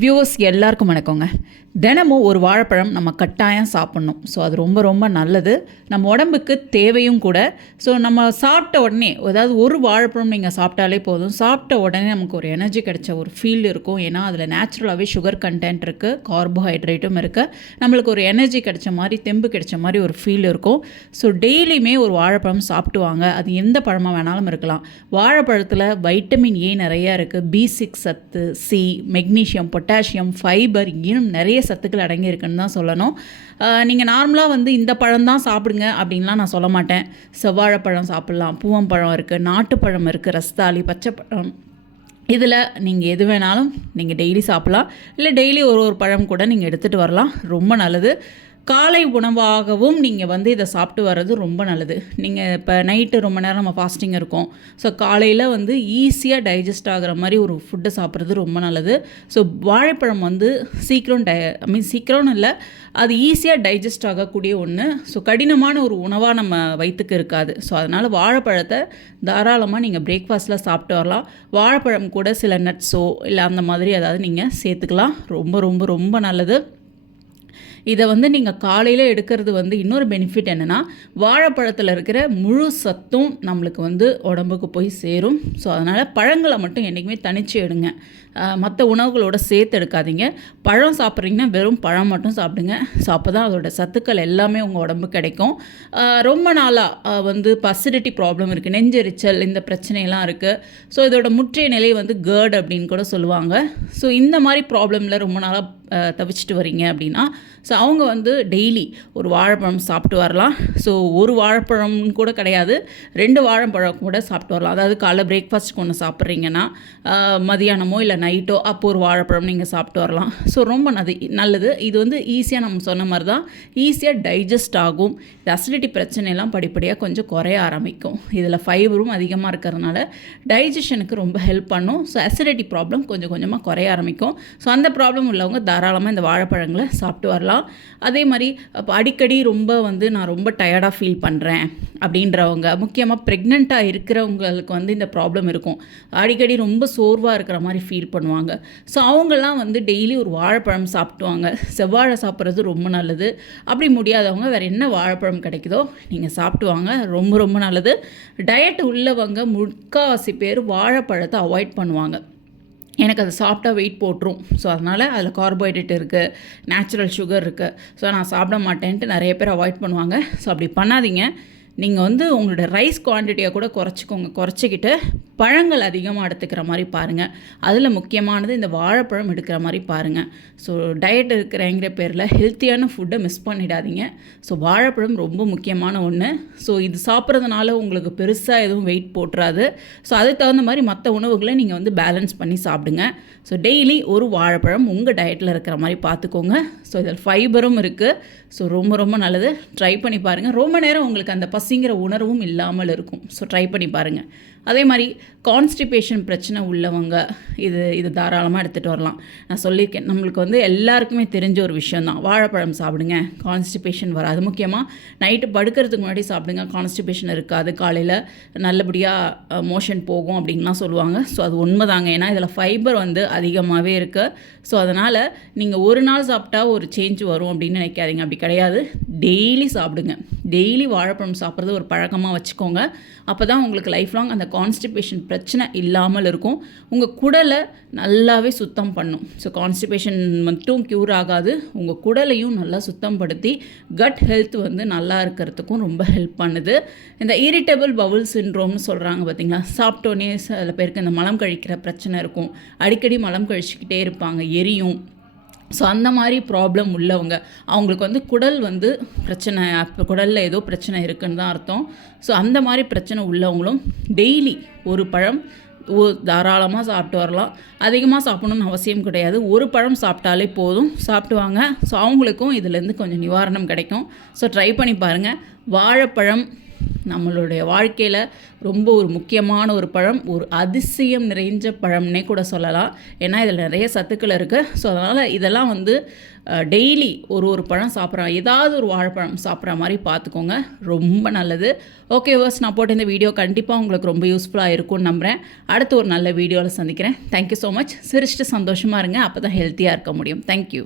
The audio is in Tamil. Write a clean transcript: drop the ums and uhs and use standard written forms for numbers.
வியூவர்ஸ் எல்லாருக்கும் வணக்கங்க. தினமும் ஒரு வாழைப்பழம் நம்ம கட்டாயம் சாப்பிட்ணும். ஸோ அது ரொம்ப ரொம்ப நல்லது, நம்ம உடம்புக்கு தேவையும் கூட. ஸோ நம்ம சாப்பிட்ட உடனே, அதாவது ஒரு வாழைப்பழம் நீங்கள் சாப்பிட்டாலே போதும், சாப்பிட்ட உடனே நமக்கு ஒரு எனர்ஜி கிடைச்ச ஒரு ஃபீல் இருக்கும். ஏன்னா அதில் நேச்சுரலாகவே சுகர் கண்டென்ட் இருக்குது, கார்போஹைட்ரேட்டும் இருக்குது. நம்மளுக்கு ஒரு எனர்ஜி கிடைச்ச மாதிரி, தெம்பு கிடைச்ச மாதிரி ஒரு ஃபீல் இருக்கும். ஸோ டெய்லியுமே ஒரு வாழைப்பழம் சாப்பிட்டு வாங்க. அது எந்த பழமாக வேணாலும் இருக்கலாம். வாழைப்பழத்தில் வைட்டமின் ஏ நிறையா இருக்குது, B6 சத்து, சி, மெக்னீஷியம், பொட்டாசியம், ஃபைபர், இன்னும் நிறைய சத்துக்கள் அடங்கியிருக்குன்னு தான் சொல்லணும். நீங்கள் நார்மலாக இந்த பழம் தான் சாப்பிடுங்க அப்படின்லாம் நான் சொல்ல மாட்டேன். செவ்வாழைப்பழம் சாப்பிட்லாம், பூவம்பழம் இருக்குது, நாட்டுப்பழம் இருக்குது, ரஸ்தாளி, பச்சைப்பழம், இதில் நீங்கள் எது வேணாலும் நீங்கள் டெய்லி சாப்பிட்லாம். இல்லை டெய்லி ஒரு பழம் கூட நீங்கள் எடுத்துகிட்டு வரலாம், ரொம்ப நல்லது. காலை உணவாகவும் நீங்கள் இதை சாப்பிட்டு வர்றது ரொம்ப நல்லது. நீங்கள் இப்போ நைட்டு ரொம்ப நேரம் நம்ம ஃபாஸ்டிங் இருக்கோம். ஸோ காலையில் ஈஸியாக டைஜஸ்ட் ஆகிற மாதிரி ஒரு ஃபுட்டை சாப்பிட்றது ரொம்ப நல்லது. ஸோ வாழைப்பழம் சீக்கிரம்னு இல்லை, அது ஈஸியாக டைஜஸ்ட் ஆகக்கூடிய ஒன்று. ஸோ கடினமான ஒரு உணவாக நம்ம வயிற்றுக்கு இருக்காது. ஸோ அதனால் வாழைப்பழத்தை தாராளமாக நீங்கள் பிரேக்ஃபாஸ்ட்டில் சாப்பிட்டு வரலாம். வாழைப்பழம் கூட சில நட்ஸோ இல்லை அந்த மாதிரி ஏதாவது நீங்கள் சேர்த்துக்கலாம். ரொம்ப ரொம்ப ரொம்ப நல்லது. இதை நீங்கள் காலையில் எடுக்கிறது இன்னொரு பெனிஃபிட் என்னென்னா, வாழைப்பழத்தில் இருக்கிற முழு சத்தும் நம்மளுக்கு உடம்புக்கு போய் சேரும். ஸோ அதனால் பழங்களை மட்டும் என்றைக்குமே தனித்து எடுங்க, மற்ற உணவுகளோடு சேர்த்து எடுக்காதீங்க. பழம் சாப்பிட்றீங்கன்னா வெறும் பழம் மட்டும் சாப்பிடுங்க. ஸோ அப்போ தான் அதோட சத்துக்கள் எல்லாமே உங்கள் உடம்புக்கு கிடைக்கும். ரொம்ப நாளாக அசிடிட்டி ப்ராப்ளம் இருக்குது, நெஞ்செரிச்சல், இந்த பிரச்சனையெல்லாம் இருக்குது. ஸோ இதோட முற்றிய நிலை கேர்ட் அப்படின்னு கூட சொல்லுவாங்க. ஸோ இந்த மாதிரி ப்ராப்ளமில் ரொம்ப நாளாக தவிச்சிட்டு வரீங்க அப்படின்னா, ஸோ அவங்க டெய்லி ஒரு வாழைப்பழம் சாப்பிட்டு வரலாம். ஸோ ஒரு வாழைப்பழம் கூட கிடையாது, 2 வாழைப்பழம் கூட சாப்பிட்டு வரலாம். அதாவது காலைல பிரேக்ஃபாஸ்ட்டுக்கு ஒன்று சாப்பிட்றீங்கன்னா, மதியானமோ இல்லை நைட்டோ அப்போ ஒரு வாழைப்பழம் நீங்கள் சாப்பிட்டு வரலாம். ஸோ ரொம்ப நல்லது. இது ஈஸியாக நம்ம சொன்ன மாதிரி தான் ஈஸியாக டைஜஸ்ட் ஆகும். இந்த அசிடிட்டி பிரச்சனையெல்லாம் படிப்படியாக கொஞ்சம் குறைய ஆரம்பிக்கும். இதில் ஃபைபரும் அதிகமாக இருக்கிறதுனால டைஜஷனுக்கு ரொம்ப ஹெல்ப் பண்ணும். ஸோ அசிடிட்டி ப்ராப்ளம் கொஞ்சம் கொஞ்சமாக குறைய ஆரம்பிக்கும். ஸோ அந்த ப்ராப்ளம் உள்ளவங்க தாராளமாக இந்த வாழைப்பழங்களை சாப்பிட்டு வரலாம். அதே மாதிரி இப்போ அடிக்கடி நான் ரொம்ப டயர்டாக ஃபீல் பண்ணுறேன் அப்படின்றவங்க, முக்கியமாக ப்ரெக்னெண்ட்டாக இருக்கிறவங்களுக்கு இந்த ப்ராப்ளம் இருக்கும். அடிக்கடி ரொம்ப சோர்வாக இருக்கிற மாதிரி ஃபீல் பண்ணுவாங்க. ஸோ அவங்கெல்லாம் டெய்லி ஒரு வாழைப்பழம் சாப்பிட்டுவாங்க. செவ்வாழை சாப்பிட்றது ரொம்ப நல்லது. அப்படி முடியாதவங்க வேறு என்ன வாழைப்பழம் கிடைக்குதோ நீங்கள் சாப்பிட்டுவாங்க, ரொம்ப ரொம்ப நல்லது. டயட் உள்ளவங்க முக்கால்வாசி பேர் வாழைப்பழத்தை அவாய்ட் பண்ணுவாங்க. எனக்கு அதை சாப்பிட்டா வெயிட் போட்டுரும், ஸோ அதனால் அதில் கார்போஹைட்ரேட் இருக்குது, நேச்சுரல் சுகர் இருக்குது, ஸோ நான் சாப்பிட மாட்டேன்ட்டு நிறைய பேர் அவாய்ட் பண்ணுவாங்க. ஸோ அப்படி பண்ணாதீங்க. நீங்கள் உங்களோட ரைஸ் குவான்டிட்டியை கூட குறைச்சிக்கிட்டு பழங்கள் அதிகமாக எடுத்துக்கிற மாதிரி பாருங்கள். அதில் முக்கியமானது இந்த வாழைப்பழம் எடுக்கிற மாதிரி பாருங்கள். ஸோ டயட் இருக்கிறங்கிற பேரில் ஹெல்த்தியான ஃபுட்டை மிஸ் பண்ணிடாதீங்க. ஸோ வாழைப்பழம் ரொம்ப முக்கியமான ஒன்று. ஸோ இது சாப்பிட்றதுனால உங்களுக்கு பெருசாக எதுவும் வெயிட் போட்டுறாது. ஸோ அதுக்கு தகுந்த மாதிரி மற்ற உணவுகளை நீங்கள் பேலன்ஸ் பண்ணி சாப்பிடுங்க. ஸோ டெய்லி ஒரு வாழைப்பழம் உங்கள் டயட்டில் இருக்கிற மாதிரி பார்த்துக்கோங்க. ஸோ இதில் ஃபைபரும் இருக்குது. ஸோ ரொம்ப ரொம்ப நல்லது. ட்ரை பண்ணி பாருங்கள். ரொம்ப நேரம் உங்களுக்கு அந்த பசிங்கிற உணர்வும் இல்லாமல் இருக்கும். ஸோ ட்ரை பண்ணி பாருங்கள். அதே மாதிரி கான்ஸ்டிபேஷன் பிரச்சனை உள்ளவங்க இது தாராளமாக எடுத்துகிட்டு வரலாம். நான் சொல்லியிருக்கேன், நம்மளுக்கு எல்லாருக்குமே தெரிஞ்ச ஒரு விஷயந்தான், வாழைப்பழம் சாப்பிடுங்க, கான்ஸ்டிபேஷன் வராது. முக்கியமாக நைட்டு படுக்கிறதுக்கு முன்னாடி சாப்பிடுங்க, கான்ஸ்டிபேஷன் இருக்காது, காலையில் நல்லபடியாக மோஷன் போகும் அப்படின்லாம் சொல்லுவாங்க. ஸோ அது உண்மைதாங்க. ஏன்னா இதில் ஃபைபர் அதிகமாகவே இருக்குது. ஸோ அதனால் நீங்கள் ஒரு நாள் சாப்பிட்டா ஒரு சேஞ்ச் வரும் அப்படின்னு நினைக்காதீங்க. அப்படி கிடையாது, டெய்லி சாப்பிடுங்க. டெய்லி வாழைப்பழம் சாப்பிட்றது ஒரு பழக்கமாக வச்சுக்கோங்க. அப்போ தான் உங்களுக்கு லைஃப் லாங் அந்த கான்ஸ்டிபேஷன் பிரச்சனை இல்லாமல் இருக்கும். உங்கள் குடலை நல்லாவே சுத்தம் பண்ணும். ஸோ கான்ஸ்டிபேஷன் மட்டும் க்யூர் ஆகாது, உங்கள் குடலையும் நல்லா சுத்தம் படுத்தி கட் ஹெல்த் நல்லா இருக்கிறதுக்கும் ரொம்ப ஹெல்ப் பண்ணுது. இந்த இரிட்டபிள் பவுல் சிண்ட்ரோம்னு சொல்கிறாங்க பார்த்தீங்களா, சாப்பிட்டோன்னே சில பேருக்கு இந்த மலம் கழிக்கிற பிரச்சனை இருக்கும், அடிக்கடி மலம் கழிச்சிக்கிட்டே இருப்பாங்க, எரியும். ஸோ அந்த மாதிரி ப்ராப்ளம் உள்ளவங்க, அவங்களுக்கு குடல் பிரச்சனை, அப்போ குடலில் ஏதோ பிரச்சனை இருக்குன்னு தான் அர்த்தம். ஸோ அந்த மாதிரி பிரச்சனை உள்ளவங்களும் டெய்லி ஒரு பழம் தாராளமாக சாப்பிட்டு வரலாம். அதிகமாக சாப்பிடணும்னு அவசியம் கிடையாது, ஒரு பழம் சாப்பிட்டாலே போதும், சாப்பிட்டுவாங்க. ஸோ அவங்களுக்கும் இதுலேருந்து கொஞ்சம் நிவாரணம் கிடைக்கும். ஸோ ட்ரை பண்ணி பாருங்கள். வாழைப்பழம் நம்மளுடைய வாழ்க்கையில் ரொம்ப ஒரு முக்கியமான ஒரு பழம், ஒரு அதிசயம் நிறைஞ்ச பழம்னே கூட சொல்லலாம். ஏன்னா இதில் நிறைய சத்துக்கள் இருக்குது. ஸோ அதனால் இதெல்லாம் வந்து டெய்லி ஒரு பழம் சாப்பிட்றோம், ஏதாவது ஒரு வாழைப்பழம் சாப்பிட்ற மாதிரி பார்த்துக்கோங்க, ரொம்ப நல்லது. ஓகே வர்ஸ், நான் போட்ட இந்த வீடியோ கண்டிப்பாக உங்களுக்கு ரொம்ப யூஸ்ஃபுல்லாக இருக்கும்னு நம்புகிறேன். அடுத்து ஒரு நல்ல வீடியோவில் சந்திக்கிறேன். Thank you so much. சிரிச்சிட்டு சந்தோஷமாக இருங்க, அப்போ தான் ஹெல்த்தியாக இருக்க முடியும். தேங்க்யூ.